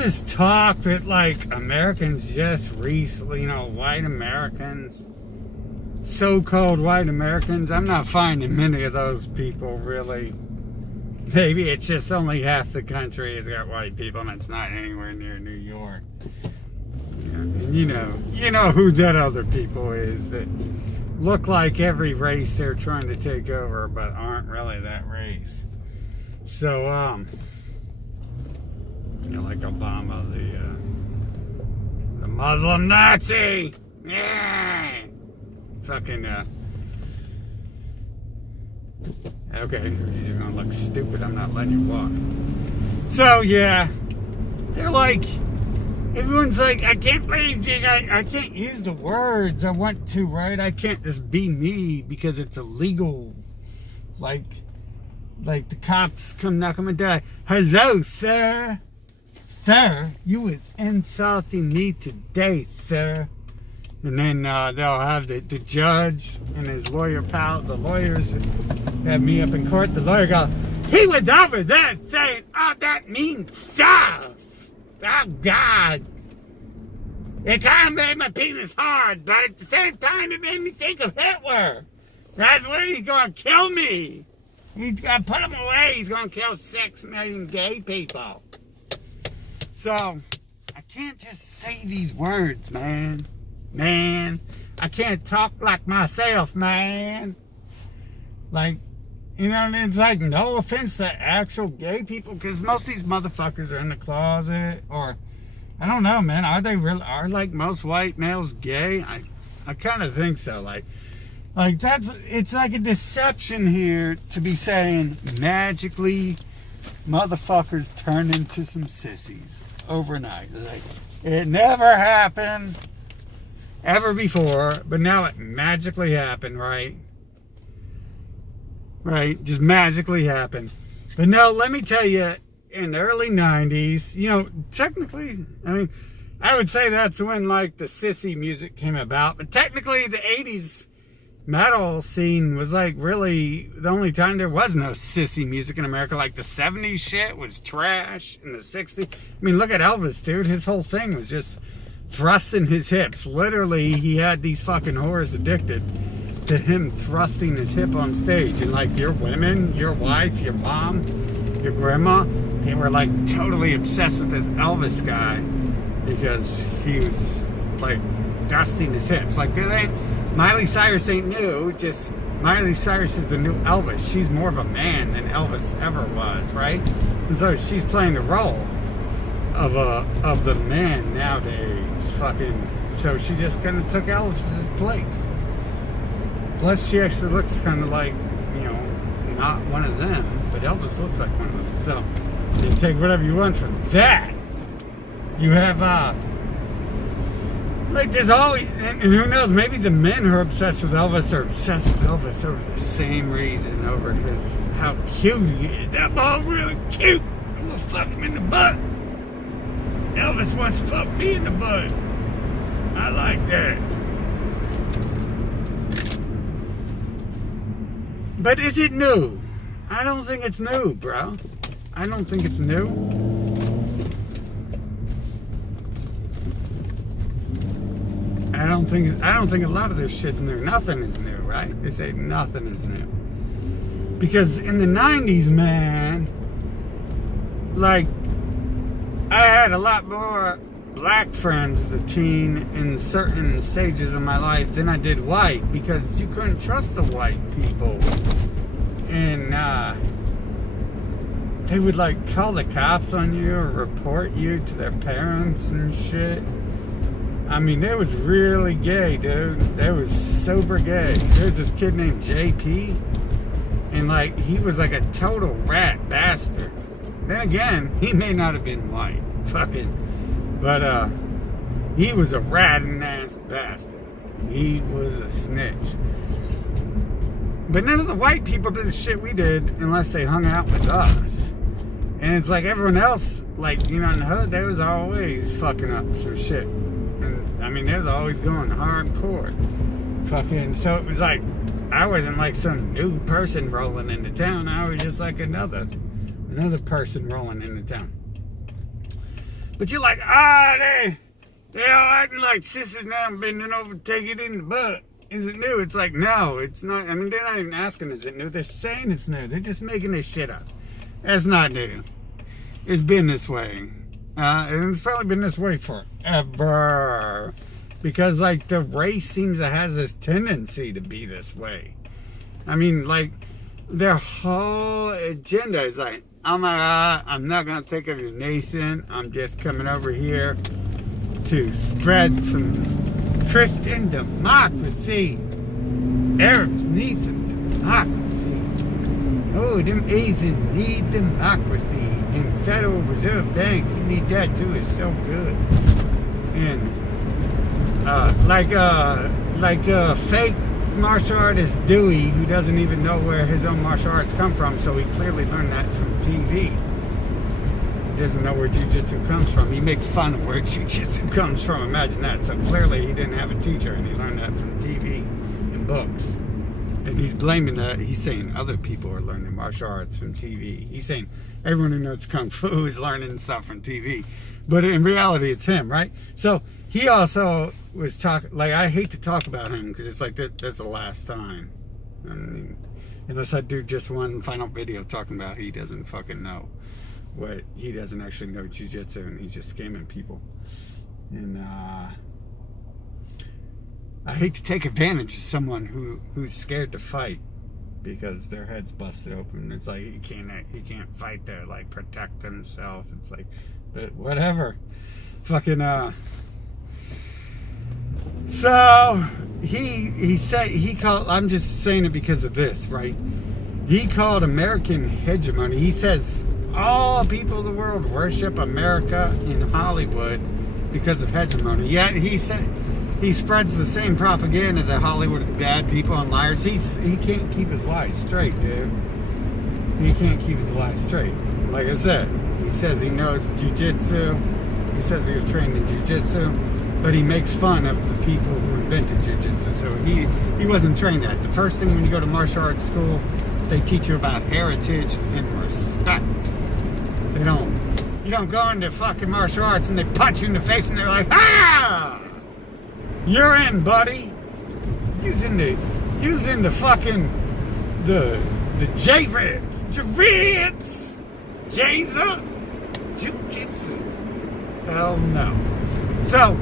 this talk that like Americans just recently, white Americans, so-called white Americans, I'm not finding many of those people really. Maybe it's just only half the country has got white people and it's not anywhere near New York. And you know who that other people is that look like every race they're trying to take over but aren't really that race. So, like Obama, the Muslim Nazi! Yeah! Fucking, okay, you're gonna look stupid, I'm not letting you walk. So, yeah, they're like, everyone's like, I can't believe you guys, I can't use the words I want to, right? I can't just be me because it's illegal. Like the cops come knock on my door. Hello, sir. Sir, you was insulting me today, sir. And then they'll have the judge and his lawyer pal, the lawyers have me up in court. The lawyer goes, he was over there saying all that mean stuff. Oh, God. It kind of made my penis hard, but at the same time, it made me think of Hitler. That's when he's going to kill me. He's going to put him away. He's going to kill 6 million gay people. So, I can't just say these words, man. Man, I can't talk like myself, man. Like, it's like no offense to actual gay people, because most of these motherfuckers are in the closet, or I don't know, man. Are they really? Are like most white males gay? I kind of think so. Like it's like a deception here to be saying magically motherfuckers turn into some sissies overnight. Like it never happened ever before, but now it magically happened, right? Right, just magically happened. But no, let me tell you, in the early 90s, technically, I would say that's when, like, the sissy music came about. But technically, the 80s metal scene was, like, really the only time there was no sissy music in America. Like, the 70s shit was trash, and the 60s. Look at Elvis, dude. His whole thing was just thrusting his hips. Literally, he had these fucking whores addicted to him thrusting his hip on stage. And like your women, your wife, your mom, your grandma, they were like totally obsessed with this Elvis guy because he was like dusting his hips. Like Miley Cyrus ain't new, just Miley Cyrus is the new Elvis. She's more of a man than Elvis ever was, right? And so she's playing the role of the man nowadays. So she just kind of took Elvis's place. Plus, she actually looks kind of like, not one of them, but Elvis looks like one of them. So, you take whatever you want from that. You have, there's always, and who knows, maybe the men who are obsessed with Elvis are obsessed with Elvis over the same reason, over how cute he is. That ball really cute. I'm gonna fuck him in the butt. Elvis wants to fuck me in the butt. I like that. But is it new? I don't think it's new, bro. I don't think it's new. I don't think a lot of this shit's new. Nothing is new, right? They say nothing is new. Because in the 90s, man, like, I had a lot more black friends as a teen in certain stages of my life than I did white, because you couldn't trust the white people. And they would like call the cops on you or report you to their parents and shit. They was really gay, dude. They was super gay. There's this kid named JP, and like he was like a total rat bastard. Then again, he may not have been white, but he was a ratting ass bastard. He was a snitch. But none of the white people did the shit we did unless they hung out with us. And it's like everyone else, like, in the hood, they was always fucking up some shit. And they was always going hardcore. So it was like, I wasn't like some new person rolling into town. I was just like another person rolling into town. But you're like, they're all acting like sisters now, bending over, take it in the butt. Is it new? It's like, no, it's not. I mean, they're not even asking, is it new? They're saying it's new. They're just making this shit up. That's not new. It's been this way. And it's probably been this way forever. Because, like, the race seems to have this tendency to be this way. I mean, like, their whole agenda is like, oh my God, I'm not going to think of you, Nathan. I'm just coming over here to spread some Christian democracy. Arabs need some democracy. Oh, them Asians need democracy. And Federal Reserve Bank, you need that too. It's so good. And like fake martial artist Dewey, who doesn't even know where his own martial arts come from, so he clearly learned that from TV. He doesn't know where jiu-jitsu comes from. He makes fun of where jiu-jitsu comes from. Imagine that. So clearly he didn't have a teacher, and he learned that from TV and books. And he's blaming that. He's saying other people are learning martial arts from TV. He's saying everyone who knows Kung Fu is learning stuff from TV. But in reality, it's him, right? So he also was talking, like, I hate to talk about him because it's like that's the last time. I mean, unless I do just one final video talking about he doesn't fucking know what, he doesn't actually know jiu-jitsu and he's just scamming people. And I hate to take advantage of someone who's scared to fight because their head's busted open. It's like he can't fight to like protect himself. It's like, but whatever. Fucking so he said, he called, I'm just saying it because of this, right? He called American hegemony. He says all people of the world worship America in Hollywood because of hegemony. Yet he said he spreads the same propaganda that Hollywood is bad people and liars. He can't keep his lies straight, dude. He can't keep his lies straight. Like I said, he says he knows jiu-jitsu. He says he was trained in jiu-jitsu, but he makes fun of the people who invented jiu-jitsu. So he wasn't trained at. The first thing when you go to martial arts school, they teach you about heritage and respect. You don't go into fucking martial arts and they punch you in the face and they're like, ah! You're in, buddy. Using the fucking the J-ribs. J-ribs. J-up. Jiu-jitsu. Hell no. So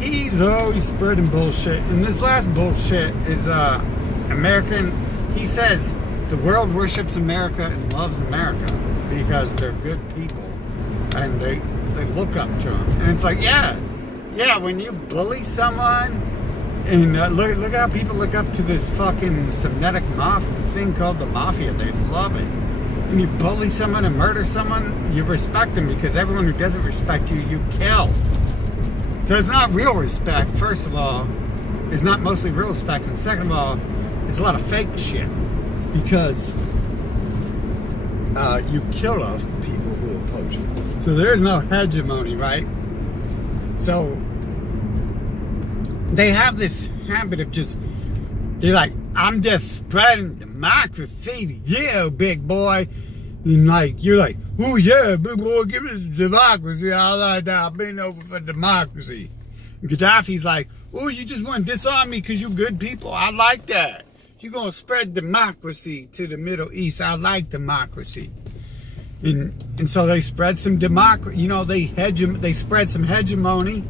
he's always spreading bullshit. And this last bullshit is American. He says the world worships America and loves America because they're good people and they look up to them. And it's like, yeah, when you bully someone, and look how people look up to this fucking Semitic mafia thing called the mafia. They love it. When you bully someone and murder someone, you respect them because everyone who doesn't respect you, you kill. So it's not real respect, first of all. It's not mostly real respect. And second of all, it's a lot of fake shit. Because you kill off the people who oppose you. So there's no hegemony, right? So they have this habit of they're like, I'm just spreading democracy to you, big boy. And like, you're like, oh yeah, big boy, give us democracy. I like that. I've been over for democracy. And Gaddafi's like, oh, you just want to disarm me because you good people? I like that. You're going to spread democracy to the Middle East. I like democracy. And so they spread some democracy, they spread some hegemony,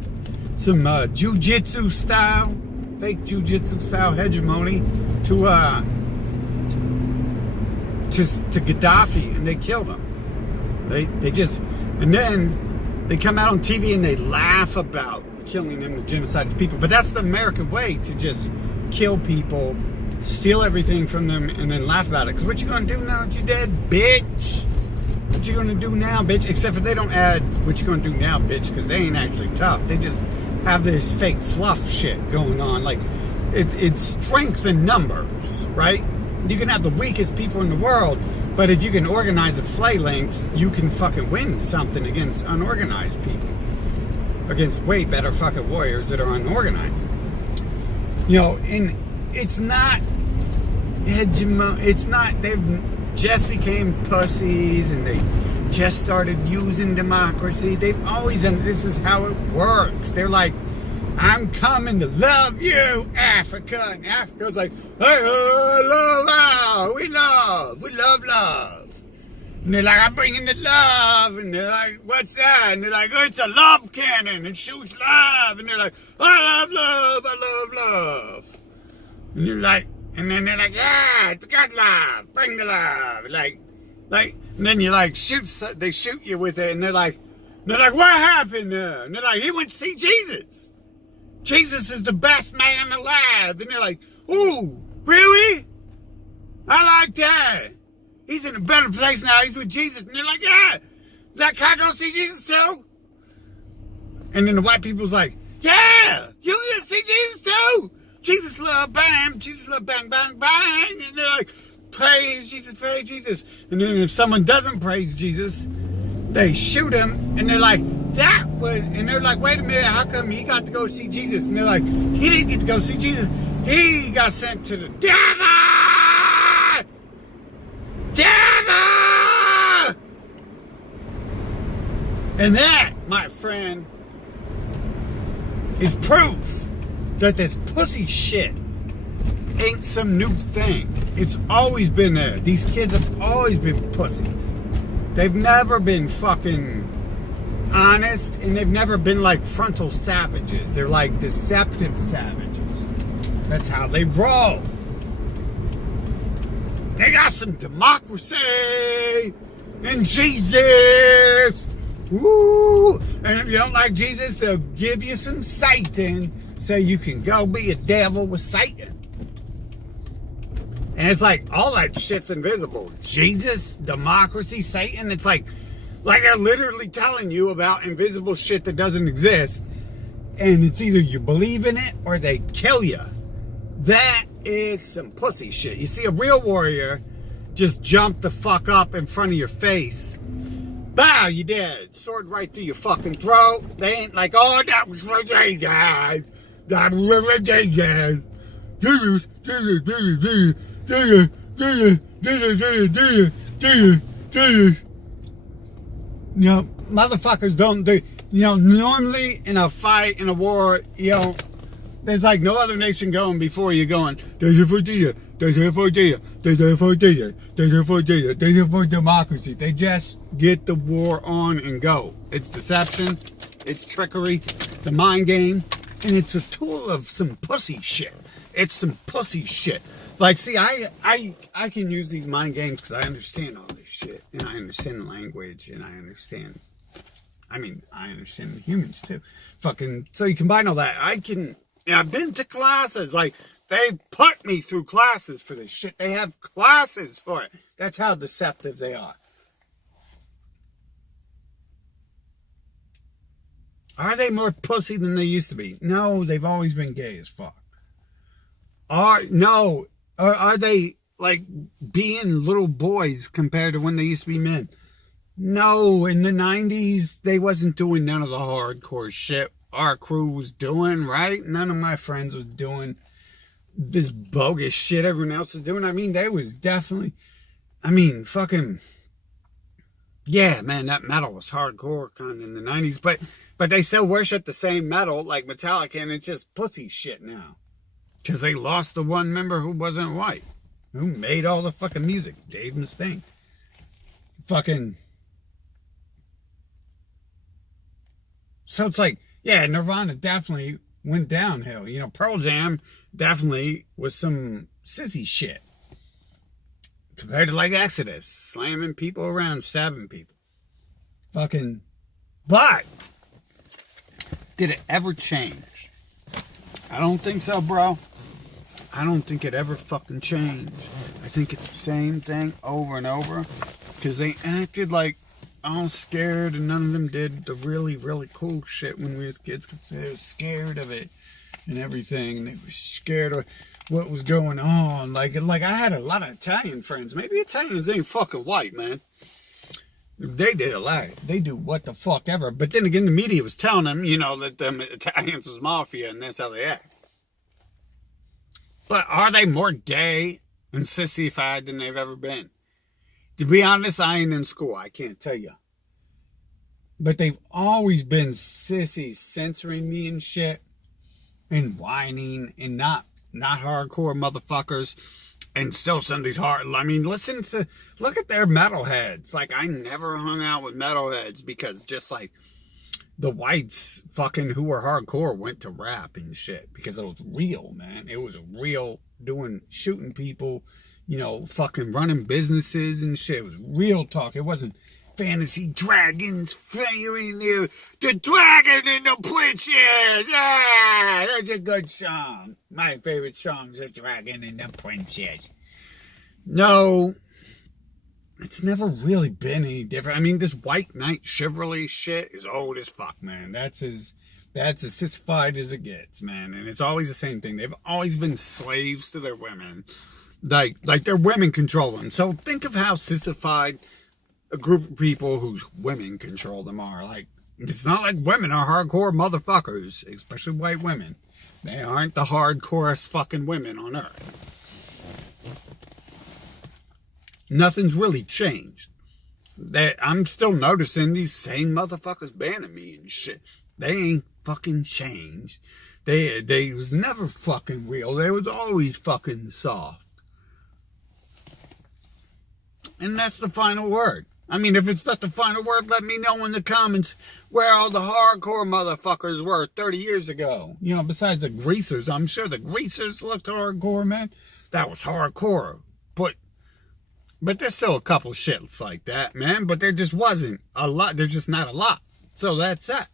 some jiu-jitsu style, fake jiu-jitsu style hegemony to Gaddafi, and they killed him. And then they come out on TV and they laugh about killing him, the genocide of people. But that's the American way, to just kill people, steal everything from them, and then laugh about it. Because what you gonna do now that you're dead, bitch? What you gonna do now, bitch? Except for they don't add what you gonna do now, bitch, because they ain't actually tough. They just have this fake fluff shit going on. Like, it's strength in numbers, right? You can have the weakest people in the world, but if you can organize a phalanx, you can fucking win something against unorganized people. Against way better fucking warriors that are unorganized. And it's not they've just became pussies and just started using democracy. They've always, and this is how it works. They're like, I'm coming to love you, Africa. And Africa's like, hey, love, we love. And they're like, I'm bringing the love. And they're like, what's that? And they're like, oh, it's a love cannon. It shoots love. And they're like, I love love. And you're like, and then they're like, yeah, it's got love. Bring the love. Like, and then you like they shoot you with it. And they're like, what happened there? And they're like, he went to see Jesus. Jesus is the best man alive. And they're like, ooh, really? I like that. He's in a better place now. He's with Jesus. And they're like, yeah. Is that guy going to see Jesus too? And then the white people's like, yeah. You going to see Jesus too? Jesus love bam. Jesus love bang, bang, bang. And they're like, praise Jesus, praise Jesus. And then if someone doesn't praise Jesus, they shoot him. And they're like, and they're like, wait a minute. How come he got to go see Jesus? And they're like, he didn't get to go see Jesus. He got sent to the devil. And that, my friend, is proof that this pussy shit ain't some new thing. It's always been there. These kids have always been pussies. They've never been fucking honest, and they've never been like frontal savages. They're like deceptive savages. That's how they roll. They got some democracy and Jesus. Woo! And if you don't like Jesus, they'll give you some Satan so you can go be a devil with Satan. And it's like, all that shit's invisible. Jesus, democracy, Satan. It's like they're literally telling you about invisible shit that doesn't exist. And it's either you believe in it or they kill you. That is some pussy shit. You see a real warrior just jump the fuck up in front of your face. Bow, you dead. Sword right through your fucking throat. They ain't like, oh, that was for Jesus. That was for Jesus. You know, motherfuckers don't do, normally in a fight, in a war, there's like no other nation going before you going, there's it for Jesus, there's it for Jesus, there's it for Jesus, there's it for Jesus, there's it for democracy. They just get the war on and go. It's deception, it's trickery, it's a mind game, and it's a tool of some pussy shit. It's some pussy shit. Like, see, I can use these mind games because I understand all this shit, and I understand the language, and I understand humans too. So you combine all that. I've been to classes. Like, they put me through classes for this shit. They have classes for it. That's how deceptive they are. Are they more pussy than they used to be? No, they've always been gay as fuck. Are they like being little boys compared to when they used to be men? No, in the 90s, they wasn't doing none of the hardcore shit our crew was doing, right? None of my friends was doing this bogus shit everyone else was doing. I mean, they was definitely, fucking, yeah, man, that metal was hardcore kind of in the 90s, but they still worship the same metal like Metallica, and it's just pussy shit now. Because they lost the one member who wasn't white. Who made all the fucking music. Dave Mustaine. Fucking. So it's like, yeah, Nirvana definitely went downhill. Pearl Jam definitely was some sissy shit. Compared to like Exodus. Slamming people around, stabbing people. Fucking. But. Did it ever change? I don't think so, bro. I don't think it ever fucking changed. I think it's the same thing over and over. Because they acted like all scared, and none of them did the really, really cool shit when we was kids. Because they were scared of it and everything. And they were scared of what was going on. Like I had a lot of Italian friends. Maybe Italians ain't fucking white, man. They did a lot. They do what the fuck ever. But then again, the media was telling them, that them Italians was mafia, and that's how they act. But are they more gay and sissified than they've ever been? To be honest, I ain't in school. I can't tell you. But they've always been sissies censoring me and shit and whining and not hardcore motherfuckers. And still some of these I mean, look at their metalheads. Like, I never hung out with metalheads because just like the whites fucking who were hardcore went to rap and shit because it was real, man. It was real shooting people, fucking running businesses and shit. It was real talk. It wasn't fantasy dragons firing the dragon and the princess. Ah, that's a good song. My favorite song's The Dragon and the Princess. No, it's never really been any different. I mean, this white knight chivalry shit is old as fuck, man. That's as sissified as it gets, man. And it's always the same thing. They've always been slaves to their women. Like their women control them. So think of how sissified a group of people whose women control them are. Like, it's not like women are hardcore motherfuckers, especially white women. They aren't the hardcorest fucking women on earth. Nothing's really changed. I'm still noticing these same motherfuckers banning me and shit. They ain't fucking changed. They was never fucking real. They was always fucking soft. And that's the final word. I mean, if it's not the final word, let me know in the comments where all the hardcore motherfuckers were 30 years ago. Besides the greasers. I'm sure the greasers looked hardcore, man. That was hardcore. But there's still a couple shits like that, man. But there just wasn't a lot. There's just not a lot. So that's that.